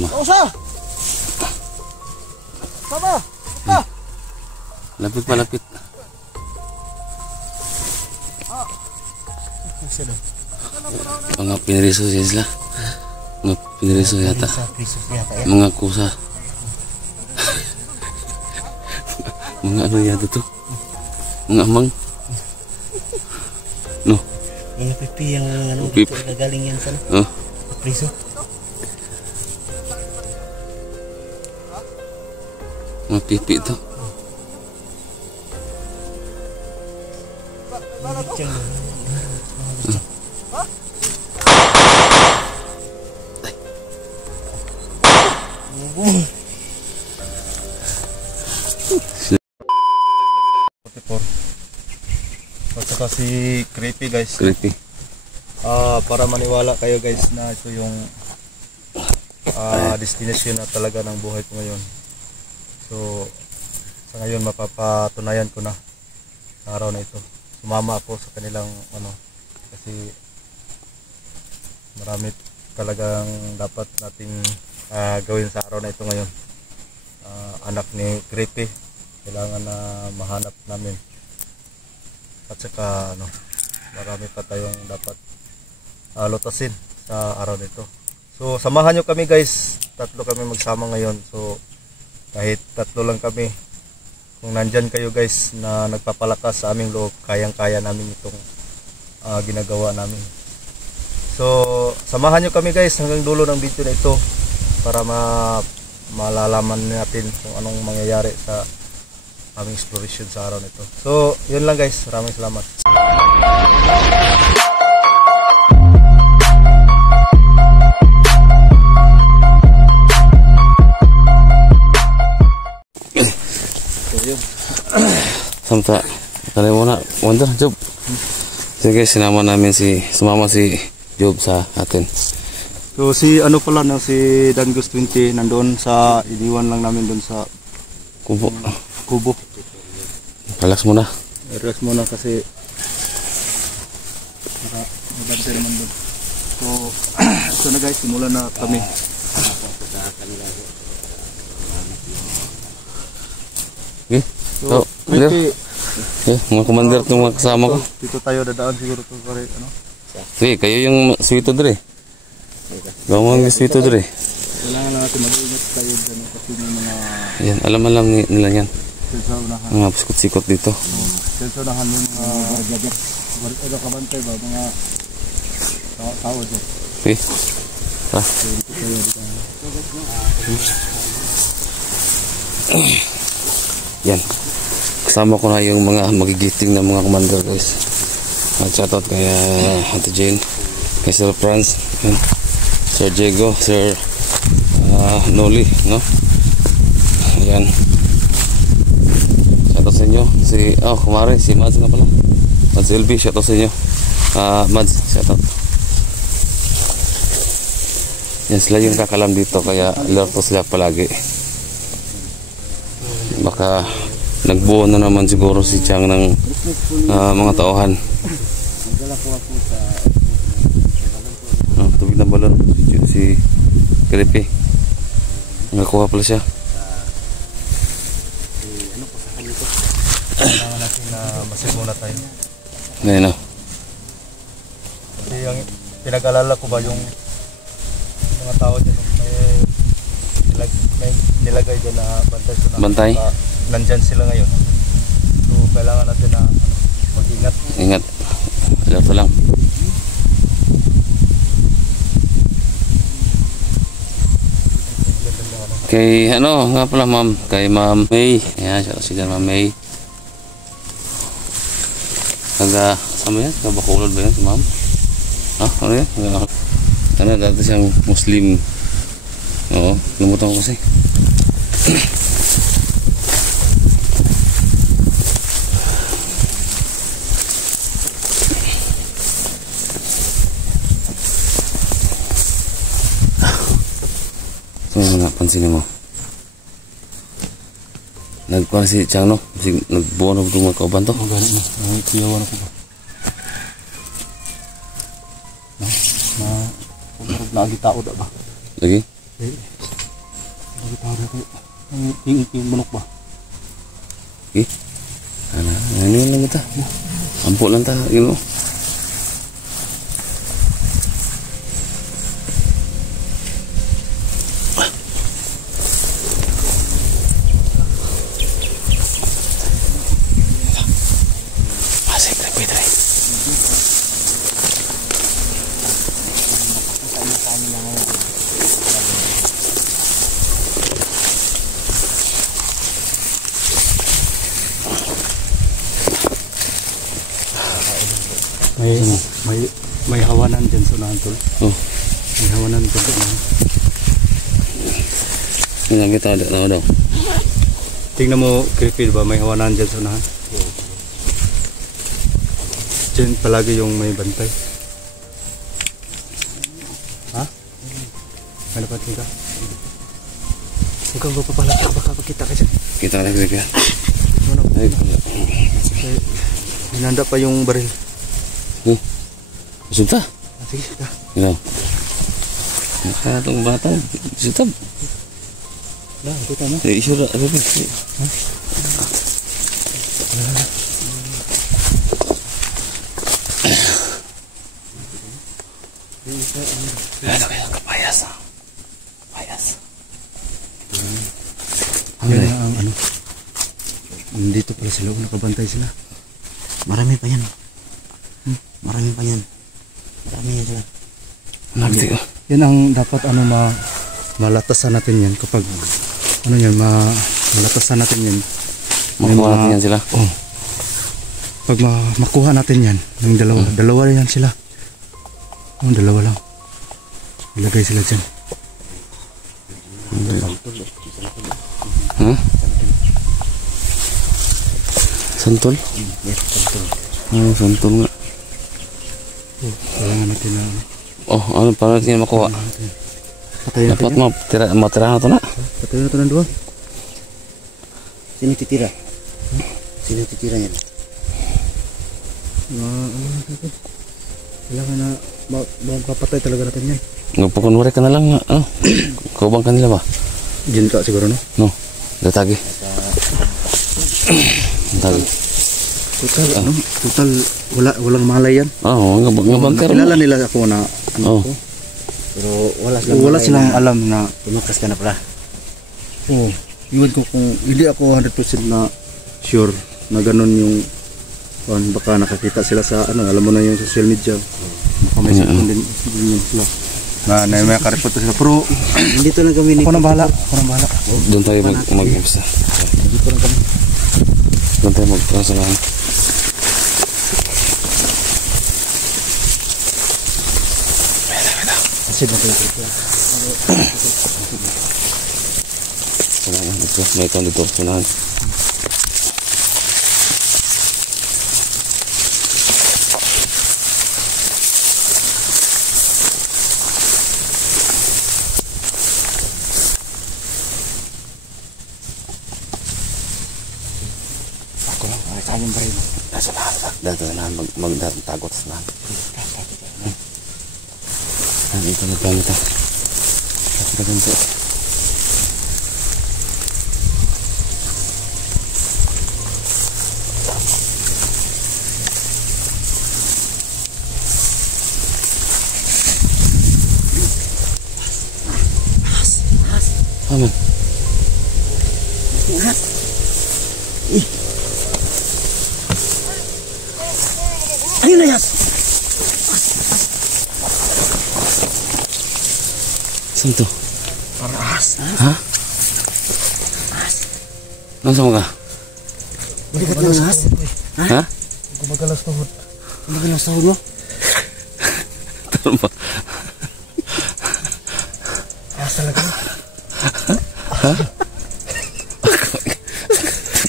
sama. Usa! Sama! Ah! Lapit malapit. Mga piniriso sila. Mga piniriso yata. Mga kusa. Mga ano yata to? Mga amang. No? Mga pipi yang ano, gagaling yan sa priso. Mga pipi to. At saka si Creepy guys. Creepy. Para maniwala kayo guys na ito yung destination na talaga ng buhay ko ngayon. So sa ngayon mapapatunayan ko na sa araw na ito. Sumama ako sa kanilang kasi marami talagang dapat nating gawin sa araw na ito ngayon. Anak ni Creepy kailangan na mahanap namin. At saka marami pa tayong dapat lutasin sa araw nito. So samahan nyo kami guys. Tatlo kami magsama ngayon. So kahit tatlo lang kami, kung nandyan kayo guys na nagpapalakas sa aming loob, kayang-kaya namin itong ginagawa namin. So samahan nyo kami guys hanggang dulo ng video na ito para malalaman natin kung anong mangyayari sa aming exploration sa araw nito. So yun lang guys, maraming salamat. Samta, kalian muna, wonder, Job. Sige, sumama si Job sa atin. So si pala si Dangus 20 nandoon sa iniwan lang namin doon sa kubo. Relax muna. Relax muna kasi mabantay naman doon. So ito na guys, simulan na kami. Okay. So, mga commander itong mga kasama ko. Dito tayo dadaan siguro to kare Sige, kayo yung swito dre. Gawang yung swito dre. Kailangan natin mag-ingat tayo dyan kasi may mga yan, alam nila yan. sa unahan. Mga sikot-sikot dito. Sa unahan yung mga kabantay ba, mga tao dyan. Okay. Yan. Kasama ko na yung mga magigiting na mga commander guys. Shoutout kay Ate Jane, kay Sir Franz, Sir Diego, Sir Noli, no? Ayan. Shoutout sa inyo. Kumare, si Mads na pala. Mads LB, shoutout sa inyo. Mads, shoutout. Yan sila yung kakalam dito, kaya alerto sila palagi. Baka nagbuo na naman siguro si Chang ng mga tauhan. Tubig ng balon si Creepy. Nakakuha pala siya. Kailangan natin na masimula tayo. Ngayon na. Kasi yung pinag-alala ko ba yung mga tao dyan may nilagay dyan na bantay. Bantay? Nandyan sila ngayon. So kailangan natin na mag-ingat. Ingat. Alerto lang. Kay nga pala ma'am, kay Ma'am May. Ayan, siya si Ma'am May. Sama yan? Bakulod ba yan si ma'am? Ano yan? Dati siyang Muslim. Oo, lumutan ko kasi. Pansinin mo. Nagkuhan si Chang, no? Nagbuwan ako itong mga kauban to. Ganit na. Nangikuyawan ako ba? Lagi tao da ba? Lagi? Tawag ko. Yung manok ba? Eh, ano lang kita. Ampo lang ta, you know. Masih creepy tadi. May hawanan dyan sa unahan, tol. Oh, May hawanan dyan sa unahan. ini kita ada daw. Tingnan mo, creepy ba? May hawanan dyan sa unahan. Dyan palagi yung may bantay. Ha? Ano pa tingka? Huwag kang papapala, baka makita ka dyan. Kita ada creepy. Ano? Ay, Hinanda pa yung baril. sudah. Sige, sige. You know. Nakatong bata, sudah. Dah, kita mo. Eh, isura, apa? Ano kaya kapayas? Kapayas. Yan ang ano. Dito pala sila, nakabantay sila. Marami pa yan. Marami pa yan. Marami yan sila. Nagti ko. Yan ang dapat ano malatasan natin yan kapag ano yan malatasan natin yan. Makuha natin yan sila. Oh. Pag makuha natin yan ng dalawa yan sila. Oh, dalawa lang. Ilagay sila dyan. Huh? Santol? Yes, betul. Oh, santol nga. Oh, kailangan natin na Oh, ano para natin makuha? patayin natin Dapat yan. matira na to na. Patayin natin ng dua. Sini titira. Sini titira yan. Kailangan na mapapatay talaga natin yan. Nagpakunwari ka na lang nga. Ano? Kubang kanila ba? Diyan ka siguro, no? No. Datagi. Datagi. Total, ano? Total, walang malay yan. Oh, ngabangker mo. Nakilala nila ako na ano Oh. ko. Pero wala Wala silang alam na tumakas ka na pala. oh, iwan ko kung hindi ako 100% na sure na ganun yung baka nakakita sila sa ano, alam mo na yung social media. Baka may cellphone din yun sila. Na may kareport sila pero Dito lang kami ako nang bahala. Doon tayo mag-impisa. Dito lang kami. Doon tayo mag-transalahan. Kasi dito. Salamat. Dito. May ito dito. Punahan. Sayang pa rin. Nasa lahat. Dito na magtagot sa lahat. Ito na tayo ito. Kasi ganito. Aman. Ayun na yan. Saan to? Paras. Ha? Nasaan ka? Balikat ng ahas. Ha? Gumagalas tuhod. Magalang sahod mo. Tara ba? Ahas talaga. Ha?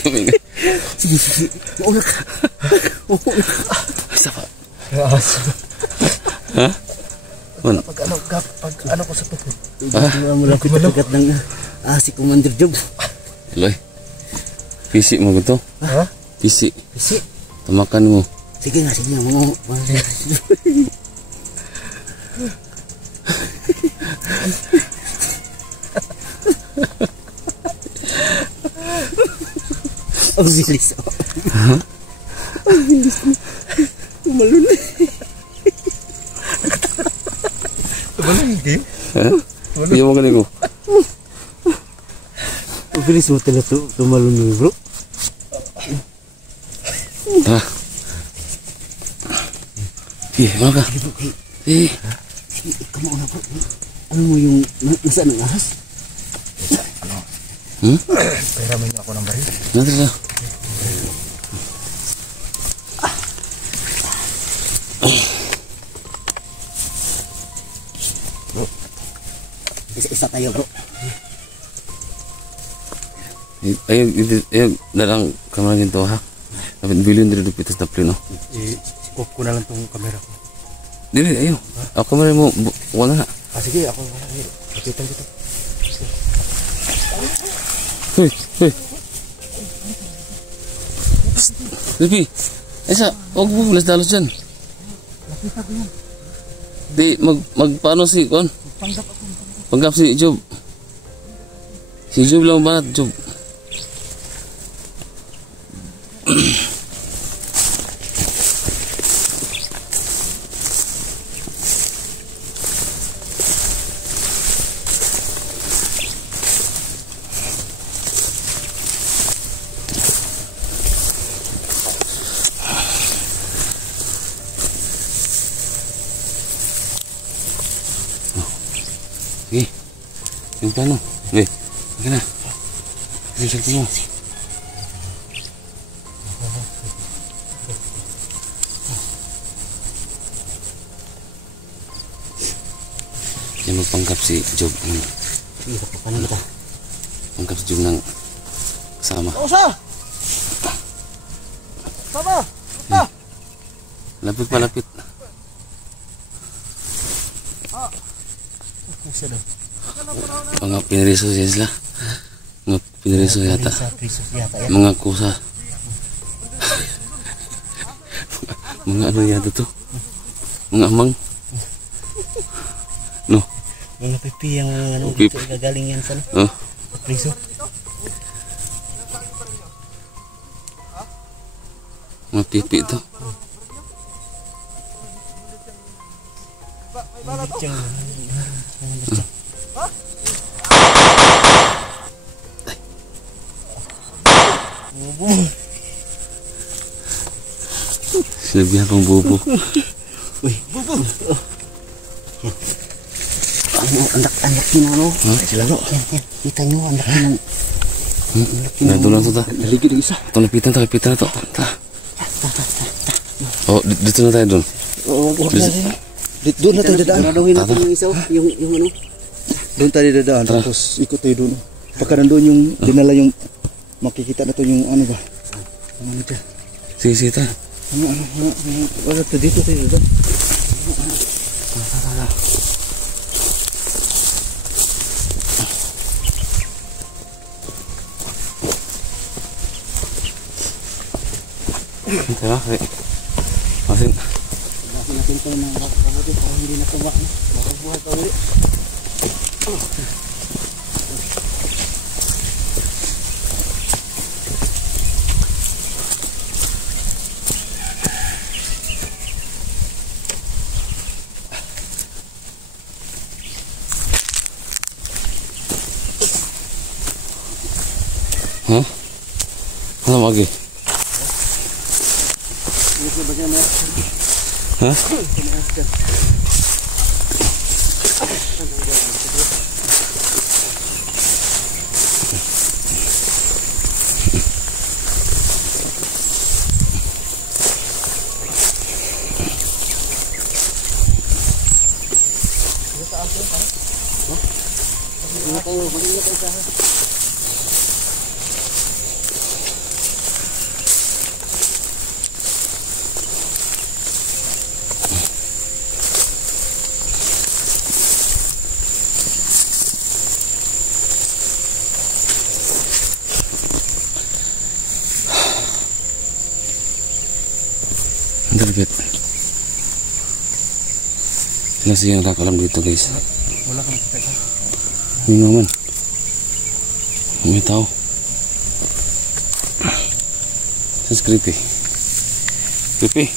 Kami nga. Sige, sige. Maunak. Isa pa. Ahas. Ha? Wala. Pag ano ko sa tuhod. Mo lang pagkat ng si Commander Job. Loy. Pisi mo ito? Ha? Pisi. Kasi, Tamakan mo. sige nga, mga Ang bilis. Ang bilis. Tumalun. Tumalun hindi? Yung mga galing ko. Ang bilis mo talaga tumalun mo, bro. Ha? Mana ka? Ikaw mauna, bro. Ano mo yung nasaan ang ahas? Pahiramin niyo ako ng baril. Nanti na. Isa-isa tayo, bro. Ayun, dalang kamera ginto ha. Dapat bilhin diri dupitas na pleno. Sikop ko na lang tong kamera ko. Dili, ayun. Ako kamera mo, wala na. Sige, ako nakita dito. Hey. Lupi, Esa, huwag mo bulas dalos dyan. Nakita ko yan. Di, magpaano si, kon? Panggap si Job. Si Job lang banat, Job. Sige. Yung plano. Okay. Okay na. Yung cellphone mo. Yan magpanggap si Job. Sige, paano kita? Panggap si Job ng kasama. Usa! Sama! Lapit pa, lapit. Kusa daw. Mga piniriso siya sila. Mga piniriso yata. Prisos yata yan. Mga kusa. Mga ano yata to? Mga amang. No? Mga pipi yung ano, Pip. dito gagaling yan sa Oh. priso. Mga pipi to. Sinabihan kong bubo. Uy, bubo. Ano, anak din ano? Sila no? Yan. Kita nyo, anak din. Nandun lang to ta. Naligid yung isa. Ito, lapitan na to. Ta. Oh, dito na tayo dun. Doon na tayo dadaan. Raduhin natin yung isa. Yung ano? Doon tayo dadaan. Tapos ikot tayo doon. Pagka nandun yung dinala yung makikita na to yung ano ba? Ano dyan? Sige, ta. Wala to dito tayo dadaan. Ito na, kaya. Masin. Bakit natin ito ng kabuti para hindi na tuwa. Makabuhay pa ulit. Ha? Ano lagi? Ha? Derbit. Sila sih yang nakakalam dito guys. Wala kang kita. Yun naman. May tao. This is creepy. Creepy.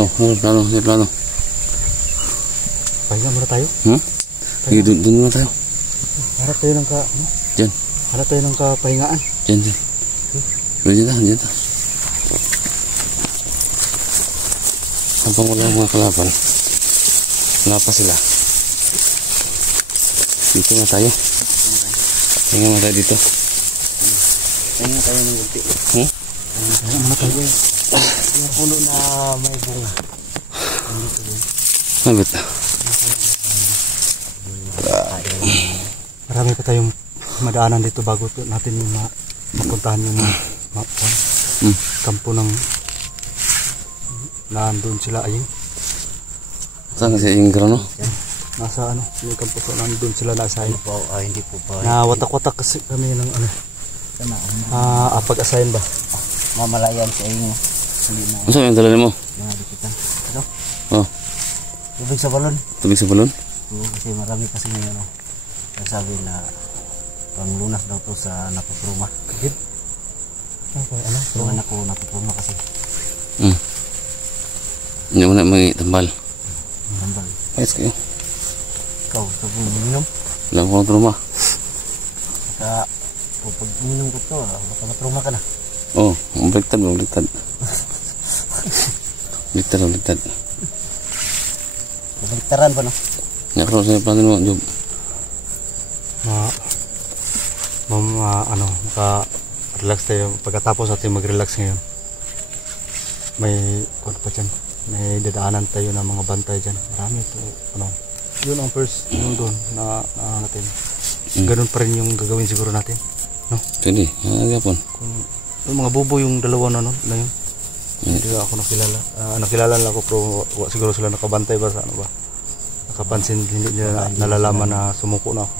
Oh, plano. Pahinga muna tayo. Sige, dun muna tayo. Harap tayo ng Diyan. harap tayo ng kapahingaan. Diyan. Diyan ta. Habang wala ang mga kalaban, wala pa sila. Dito na tayo. Tingnan na tayo dito. Pahinga tayo ng gunti. Pahinga muna tayo. Yung puno na may bunga. Sabit na. Marami pa tayong madaanan dito bago natin mapuntahan yung kampo ng nandun sila ayun. Saan kasi yung grano? Nasa yung kampo ko nandun sila nasa ayun. Hindi po pa. Na watak-watak kasi kami ng pag-assign ba? Mamalayan sa inyo. Hindi na. Ano yung dala mo? Nadikitan. Ito? Oh, Tubig sa balon. tubig sa balon? Oo, kasi marami kasi ngayon. Sabi na panglunas daw to sa napapruma. So anak ko napapruma kasi. Hindi mo na tambal. Tambal. Ayos kayo. Ikaw, pag uminom. Wala ko ng truma. Saka, pag uminom ko to, baka matruma ka na. Oh, baliktad. Baliktad. Baliktaran pa no? Nakro sa plano mo, Job. Maka-relax tayo. Pagkatapos natin mag-relax ngayon, may pa dyan. May dadaanan tayo ng mga bantay dyan. Marami ito. Yun ang first, yun doon na natin. Ganun pa rin yung gagawin siguro natin. No? Pwede, hanggang Kung yung mga bubo yung dalawa na yun. Hindi ako nakilala. Nakilala lang ako pero siguro sila nakabantay ba sa ano ba. Nakapansin, hindi nila nalalaman na sumuko na ako.